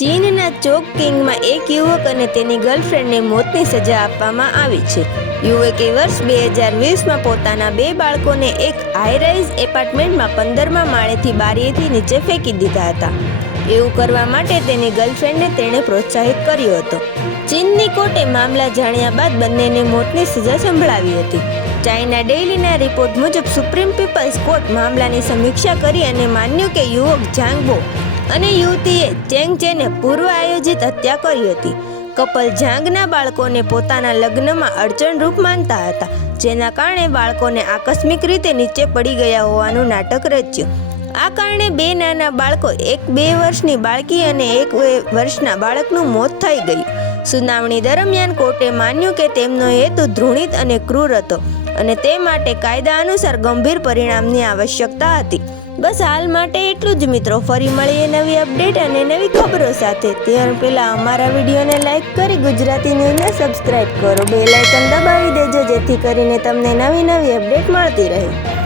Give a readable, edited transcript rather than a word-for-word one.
ચીનના ચોકકિંગમાં એક યુવક અને તેની ગર્લફ્રેન્ડને મોતની સજા આપવામાં આવી છે. યુવકે વર્ષ 2020માં પોતાના 2 બાળકોને એક હાઈ-રાઇઝ એપાર્ટમેન્ટમાં 15મા માળેથી બારીએથી નીચે ફેંકી દીધા હતા. એવું કરવા માટે તેની ગર્લફ્રેન્ડને તેણે પ્રોત્સાહિત કર્યો હતો. ચીનની કોર્ટે મામલા જાણ્યા બાદ બંનેને મોતની સજા સંભળાવી હતી. ચાઇના ડેઇલીના રિપોર્ટ મુજબ સુપ્રીમ પીપલ્સ કોર્ટ મામલાની સમીક્ષા કરી અને માન્યું કે યુવક ઝાંગ બો અને યુવતીએ ચેંગ ચેને પૂર્વ આયોજિત હત્યા કરી હતી. કપલ ઝાંગના બાળકોને પોતાના લગ્નમાં અડચણરૂપ માનતા હતા, જેના કારણે બાળકોને આકસ્મિક રીતે નીચે પડી ગયા હોવાનું નાટક રચ્યું. આ કારણે 2 નાના બાળકો, એક 2 વર્ષની બાળકી અને 1 વર્ષના બાળકનું મોત થઈ ગયું. સુનાવણી દરમિયાન કોર્ટે માન્યું કે તેમનો હેતુ ઘૃણિત અને ક્રૂર હતો અને તે માટે કાયદા અનુસાર ગંભીર પરિણામની આવશ્યકતા હતી. બસ હાલ માટે એટલું જ મિત્રો. ફરી મળીએ નવી અપડેટ અને નવી ખબરો સાથે. ત્યાર પહેલાં અમારા વિડીયોને લાઇક કરી ગુજરાતી ન્યૂઝને સબસ્ક્રાઇબ કરો. બેલ આઇકન દબાવી દેજો જેથી કરીને તમને નવી અપડેટ મળતી રહે.